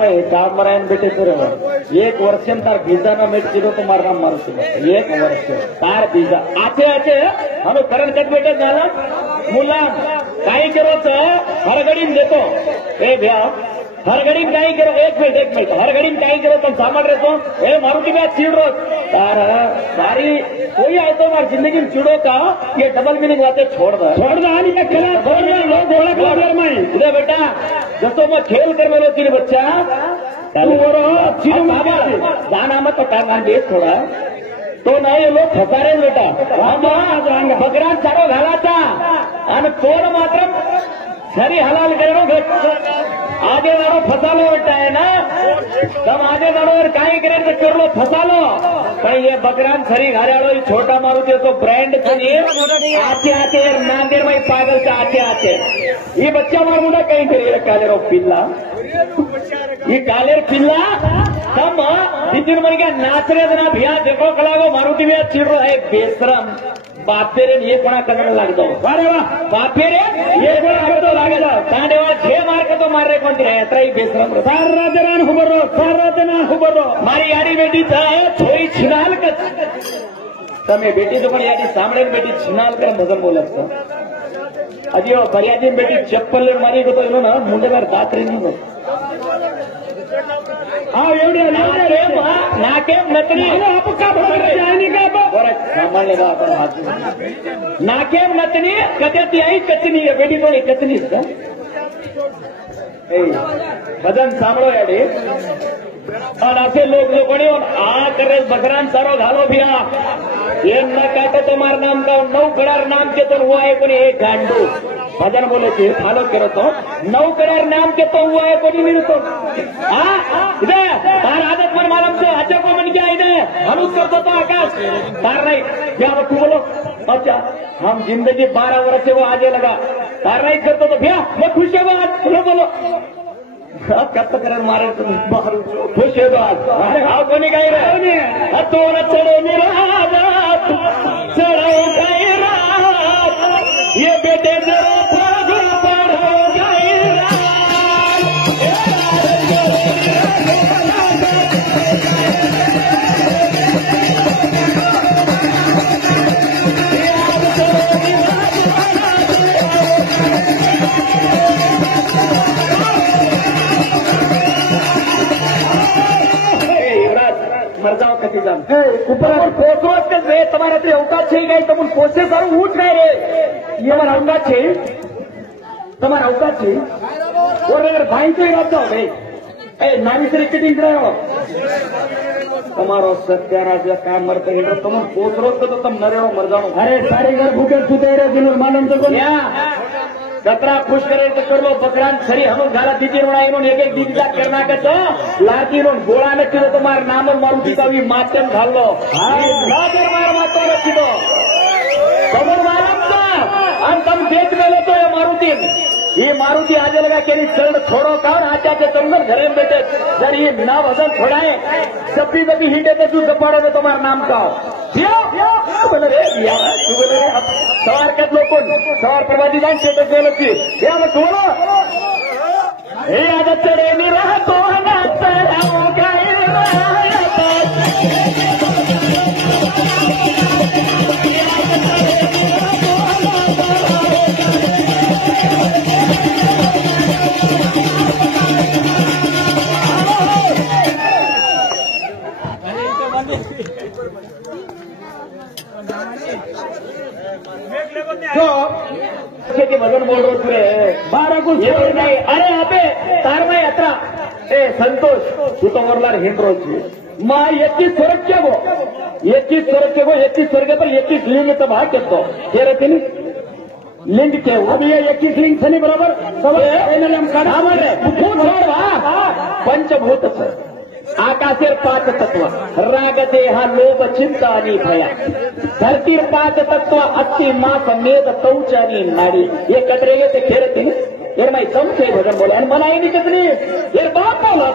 में काम मरायन बेटे तेरे एक वर्ष तार वीजा न मेट चीजों तो मारना मारू चुका एक वर्ष तार वीजा आचे आचे हमें करण कट बेटे झाला मुला काही करो हरगडीन देतो ए भ्या हरगडीन काही करो एक मिनिट हरगडीन काही करो पण सामान रहतो ए मारुति में चीड़ रो तार सारी कोई आए तो हमारी जिंदगी में चिड़ो का ये डबल मीनिंग बातें छोड़ दो आनी का खिलाफ लोग इधर बेटा जसो मैं खेल कर मेरे तीन बच्चा जाना मत तो टाइम दे थोड़ा तो नाही लोक फसारे बेटा बकरा सारो घालाचा आणि तोड मात्र सरी हलाल करो आगे वालों फसालो बेटा है ना तब आगे वालों काही करेल तर करलो फसालो पण ये बकरान सरी घालालो छोटा मारुति तो ब्रांड चाहिए आचे आचे नांदेड़ में पागल से आचे आचे ये बच्चा मार मुझे कहीं करिए कालेरो पिल्ला ये कालेर पिल्ला तब दिन मन के नाचरे ना भिया देखो कलागो मारुति में चिड़ रहा है बेशरम बापेरे ये कोणा करने लागतो अरे वाह बापेरे ये कोणा करतो लागेल तांडेवा छे मार्क तो मारे कोणती रे त्राई बेशरम सार राजरान हुबरो मारी याडी बेटी था थोड़ी छिनाल कर तमे बेटी तो पण याडी सामने बेटी छिनाल कर मजल बोलत अजी ओ फरियादी बेटी चप्पल मारी को तो इनो ना मुंडे पर दात रे नहीं हाँ एवढे रे नाके नतनी आपका जानी का बरं सामान्य आपण हात नाके नतनी कद्याती आई कचनी आहे बेटी तो कचनी का भजन सांभळो याडे और असे लोग जो बने आ करे बकरान सारो घालो भिया ये न काटे तो मार नाम का नौ करार नाम के तो हुआ है कोणी एक गांडू भजन बोले थे फॉलो करो तो नौ करार नाम के तो हुआ है कोणी नहीं तो इधर तार आदत पर मालूम से अच्छा को मन क्या इधर हम करतो तो आकाश तार नहीं क्या तू बोलो अच्छा हम जिंदगी 12 वर्ष से वो आगे लगा तार नहीं करतो तो भैया मैं खुश है बात बोलो कब तक मारे खुश है बात अरे हाँ कोणी काही रे तो चढ़ो निराज चढ़ो गई रात ये बेटे जरा भागो बढ़ो गई मर जाओ कति जान ऊपर पोचो रे तुम्हारा तो अवकाश छे गई तुम पोसे सारू उठ गए रे ये हमारा अवकाश छे तुम्हारा अवकाश छे और अगर भाई तो इराद जाओ रे ए नानी से रिकटिंग रहो तुम्हारो सत्यानाश या काम मरते हैं तुम पोसरो तो तुम न रहो मर जाओ अरे सारे घर भूखे सुते रहे दिन मालूम तो क्या कतरा खुश करे तो कर लो बकरान सरी हम घाला दीदी रोड़ा इन्होंने एक दीदी करना का तो लाती इन्होंने गोड़ा ने किलो तुम्हारा नाम और मारुति का भी माध्यम घाल लो गाजर मार माता रखी दो खबर मालूम था हम तुम देख में लो तो ये मारुति आगे लगा के चल छोड़ो का आचा के चलकर घरे में बैठे जर ये बिना वजन छोड़ाए जब भी हिटे तो तू जपाड़ो में तुम्हारा नाम का बोले रे तू बोले रे सवार कर लो कौन सवार प्रवादी जान से तो बोलो की क्या मैं बोलो हे आदत चढ़े नहीं रहा तो मगन बोल रहे थे 12 को नहीं अरे अबे तार में यात्रा ए संतोष तू तो वरला हिंड्रो माँ 21 स्वर्ग के वो 21 स्वर्ग के वो 21 स्वर्ग पर 21 लिंग तो भाग करतो ये रहते नहीं लिंग के अभी ये 21 लिंग से नहीं बराबर पंचभूत सर आकाशेर 5 तत्व राग देह लोभ चिंता आणि भया धरतीर 5 तत्व अस्थि मास मेद तौच आणि नाडी ये कटरेले ते खेळतील यार माई समसे भजन बोले आणि मला येणी कसली यार बाप बोला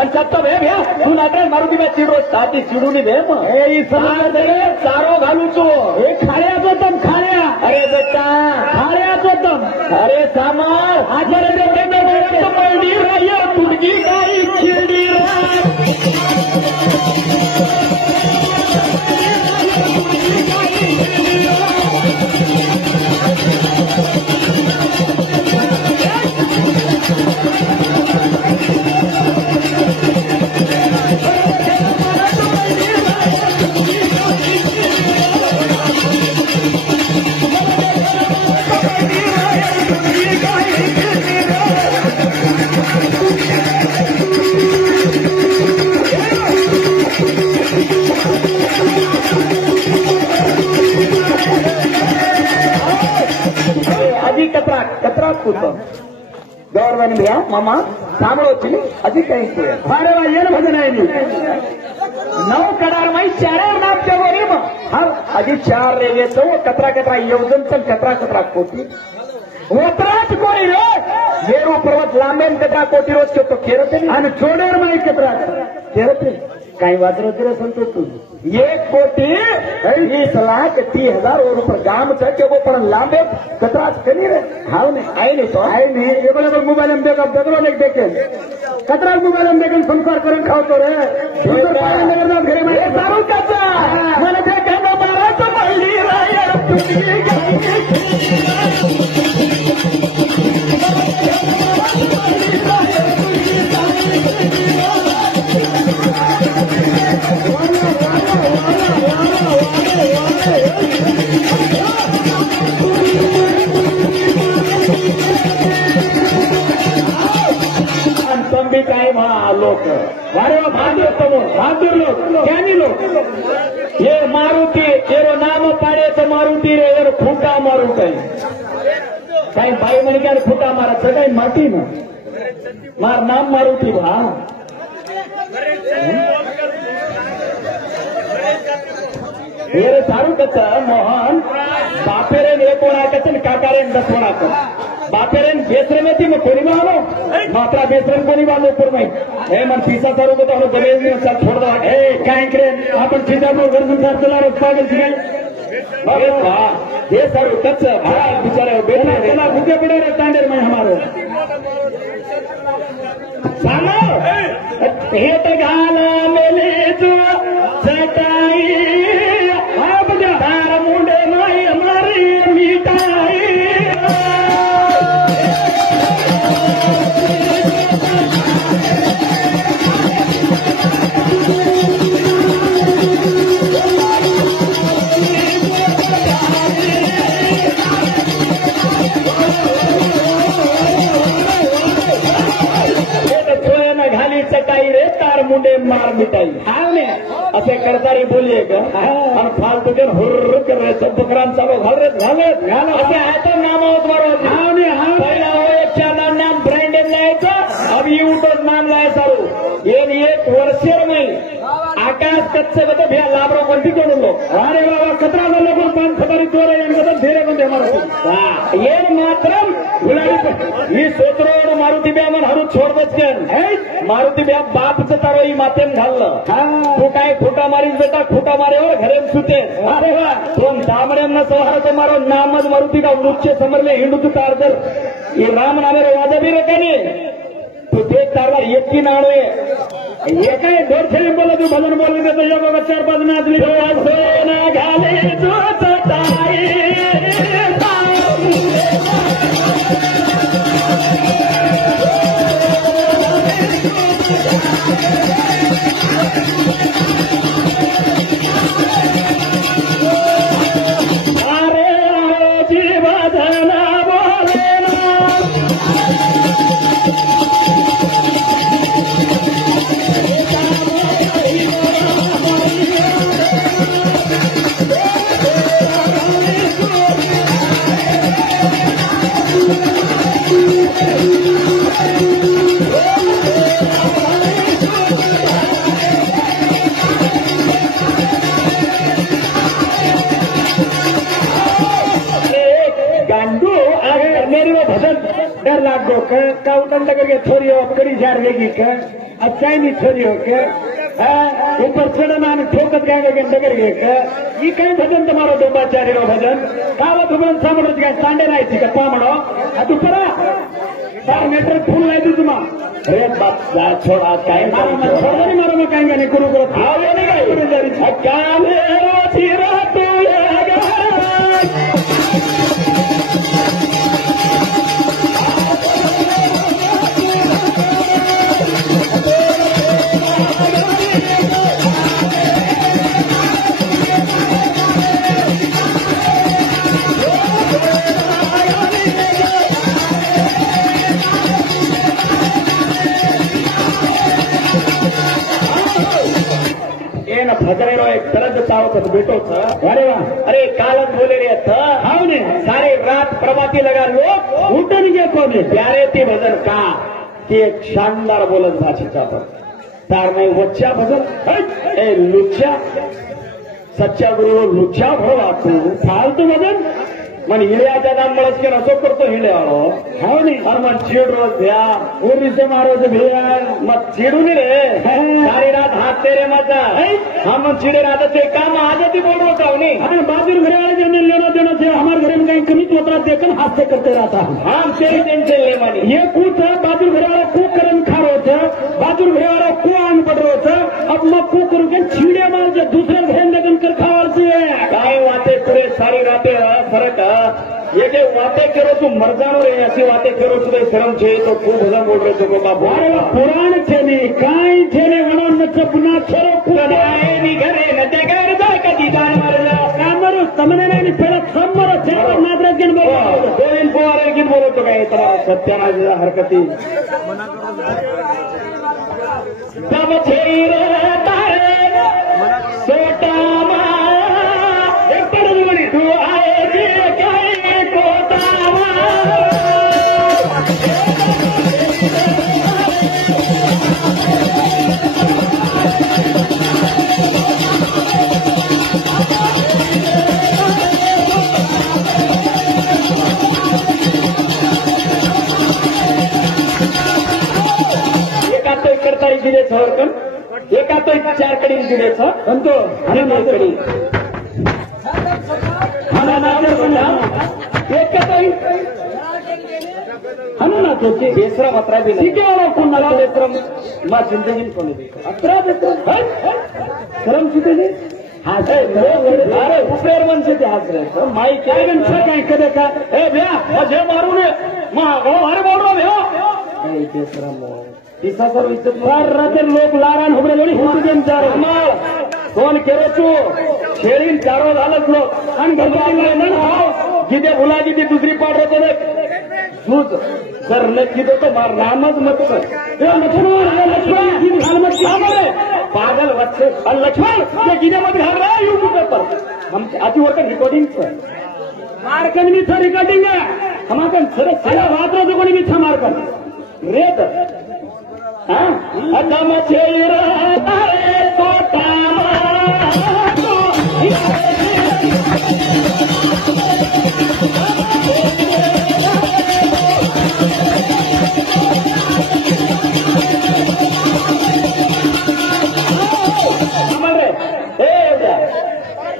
आणि सत्ता भे भ्या तू नाटक मारुती में चिडो साथी चिडूनी भे मग हे समज दे चारो घालू चो हे खाळ्याचो तम खाळ्या अरे बेटा खाळ्याचो तम अरे सामार आचार्य देव पडली राय तुडगी गाई होतं गौरवाने भैया मामा सांभळो छी अजी कहीं से अरे भाई ये भजन है नी 9 कडार में 4 नाम जगोरी मग हा अजी 4 रेगे तो कतरा कतरा योजन पण कतरा कतरा कोटी वत्राच कोणी रे मेरू पर्वत लांबेन कतरा कोटी रोज के तो खेरते आणि छोडेर में कतरा खेरते काही वाजरो तेरे संतो तू 1 कोटी 20,30,000 रुपये गाम तक वो पण लांबे कतराच कनी रे हाव ने आई नहीं तो आई नहीं ये बराबर मोबाइल में देखा दगरो लेक देखे कतरा मोबाइल में देखन संसार करून खावतो रे सुंदर पाणी नगर ना घरे में सारू काचा मला ते गाणं मारा तो पहिली राय तुझी संबी काय लोक वारे बहादुर लोग ज्ञानी लोग ये मारुति एरो नाम पाड़े तो मारुति रे एरो खूटा मारू कहीं भाई मन क्या खूटा मारा कहीं माटी न मार नाम मारुति भा हे सारू कच मोहन बापेरेन एकोणा कचन काकारेन 10 बापेरेन बेसरे में थी मैं कोनी बालो मात्रा बेसरन कोनी बालो ऊपर में हे मन पीसा सारू को तो हम जमीन में सब छोड़ दो ए काहे करे अपन सीधा मोर घर संसार चला रो पागल छी अरे वाह ये सारू कच भाई बेचारे बेटा चला भूखे पड़े रे तांडेर में हमारे सालो हे तो गाना मेले जो सटाई अब तार मुंडे माई हमारी मिटाई मुंडे मार मिटाई असे करतारी बोलिये का आणि फालतू के हुर्र कर रहे सब बकरान चालू घाल असे आहे तर नामावत मारो पहिला हो एक चार नाम ब्रँडेड लायचं अब यूट्यूब नाम लाय चालू एक वर्षेर में आकाश कच्चे बतो भैया लाभरो कोणती करून लो अरे बाबा कतरा लोक पान खबरी तोरे एनगत धीरे कोणते मारो ये मात्रम गुलाबी ही सोतरो मारुती ब्या मन हरू छोड बचकन मारुती ब्या बापचं तारो ही मातेम घाललं तू काय खोटा मारीस बेटा खोटा मारेवर घरेम सुते अरे वा दोन दामड्यांना सहाराचं मारो नामच मारुती का वृक्ष समरले हिंदू तू तारदर ये राम नामेर वाजबी रकाने तू देख तारला यकी नाणोय ये काय दोर खेळून बोला तू भजन बोलले तर योगा 4-5 नाचली ना घाले जो चटाई डर लागो का उठन करके छोरी हो कड़ी झाड़ लेगी का अच्छा नहीं छोरी हो के ऊपर चढ़ना ठोकत गए डगर गए का ये कहीं भजन तुम्हारा डोंबाचारी रो भजन कावा तुम्हें सामने गए सांडे नहीं थी का पामड़ो तू परा 4 मीटर फूल लाई दी तुम अरे बाप छोड़ा कहीं छोड़ा नहीं मारो मैं कहेंगे नहीं गुरु को खावे नहीं गए काले रोजी रात भजरेरो एक तरह चावत बेटो अरे वाह अरे कालत बोले रे सारे रात प्रभाती लगा लोग उठन गे कोणी प्यारे ती भजन का ती एक शानदार बोलत भाषेचा पण तार नाही वच्चा भजन ए लुच्चा सच्चा गुरु लुच्चा भरवा तू फालतू भजन मन हिळ्याच्या नाम मळस के रसो करतो हिळ्याळो हो नी अरे मन चीड रोज भ्या पूर्वीचे महाराज भ्या मग चिडू नी रे सारी रात हाथ तेरे माता हम मन चिड़े रात ते काम आदती बोल रहा हूँ नहीं हाँ बहादुर घरे वाले जन लेना देना थे हमारे घरे में कहीं कमी चोतरा देखकर हाथ से करते रहता हम तेरी टेंशन ले मानी ये कूट है बहादुर घरे वाला कू करन खा रो थे बहादुर घरे वाला कू आन पड़ रो थे अब मैं कू करूँ के छीड़े मार जो दूसरे घरे लगन कर खावाती है काय वाते पूरे सारी रातें फरक ये के वाते करो तू मर जानो रे ऐसी वाते करो तुझे शर्म छे तो खूब भजन बोल रहे थे का पुराण थे नहीं काय थे नहीं वनो न चपना छोरो पुराए नी घरे न ते घर दा कदी दान मरला कामरो तमने नहीं पहला समरो छे नादरा किन बोलो दोन पोरे किन बोलो तो काय तुम्हारा सत्यानाश हरकती तब छे रे तारे सोटा मा एक पड़गणी तू आए जे काय कोतावा दिले पण एका तो 4 कडी दिले तो आणि 9 कडी ना तो बेसरा मात्रा भी नहीं बेसरम माँ जिंदगी अतरा बेसरम सीधे अरे उपरेर मनसे हाथ रहे माई काय काय कदे का ए भैया मजे मारू ने माँ अरे बोल रहा भैया बेसरम तीसा सर इज्जत राते लोक लारान होबरे लोणी हुटू देन चार माल कोण केरो तू शेळीन चारो झालंच लोक आणि गणपतीला ना जिथे भुला जिथे दुसरी पाठ होतो रे तूच जर नक्की तो मार रामच मत कर लक्ष्मण पागल वत्स लक्ष्मण ते गिन्यामध्ये घाल रहा यूट्यूब पर हम आधी होतं रिकॉर्डिंग मारकन मी था रिकॉर्डिंग आहे हमाकन सरस सला वात्र कोणी मी था मारकन रेत आता मचे रे कोटा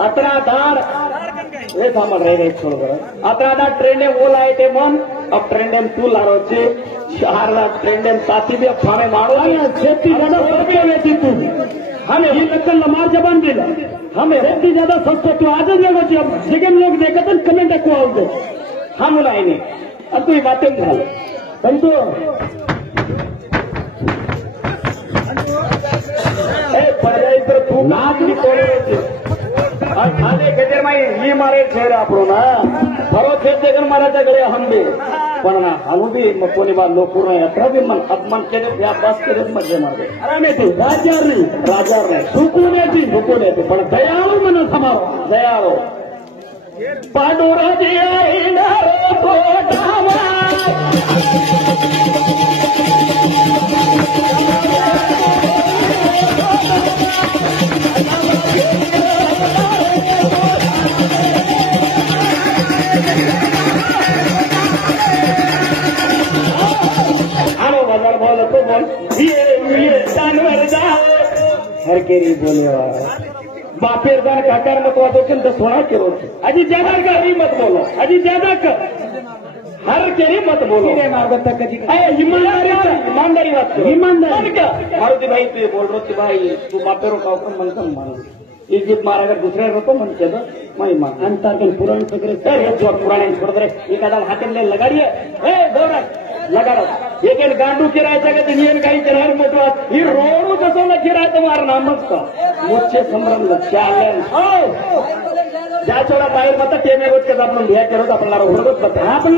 अतराधार हे थांबल रे छोड़ कर अतराधार ट्रेंड वो लाए थे मन अब ट्रेंड तू लारो छे शहरला ट्रेंड साथी भी फाने मारो खेती ज्यादा सस्ते वेची तू हमें ही लक्कन मार जबान दिला हमें खेती ज्यादा सस्ते तू आज जगह जब सेकंड लोग देखते कमेंट को आवते हम लाए नहीं अब तू बातें झालं पण तू ए पर्याय तर तू नागरी तोडे होती खाने खेतर में ही मारे चेहरा आपरो ना भरो खेत जगन माराच्या घरी हंबे पण ना हनु भी कोणी बा लोकूर नाही अठरा भी मन अपमान केले या बस केले मजे मारे अरे तू राजार नाही सुकून पण दयाळू मन समारो दयाळू पांडुराजी येणार कोठावा हर केरी बोले बापेर जान काकार मत वादो के 10 होना के रोज अजी ज्यादा का मत बोलो अजी ज्यादा कर हर केरी मत बोलो ने मार्ग तक कजी ईमानदारी बात ईमानदारी क्या मारुति भाई तू बोल रहा थी भाई तू बापेरो का हुक्म मनकन मान इज्जत मारा दुसऱ्या रोको म्हणते मैं मान अंतर पुराण सगळे हे जो पुराणे छोड़ दे एखादा हातेले लगाडिए ए दोरा लगाडो एक गांडू किरायचा का नियन काही किराय मोठा ही रोडू कसं किरायचं मार नामच का मुख्य संभ्रम चॅलेंज हो ज्या छोडा बाहेर मत टेमे रोज कसं आपण लिहा करत आपल्याला रोडच बघा आपण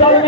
चालू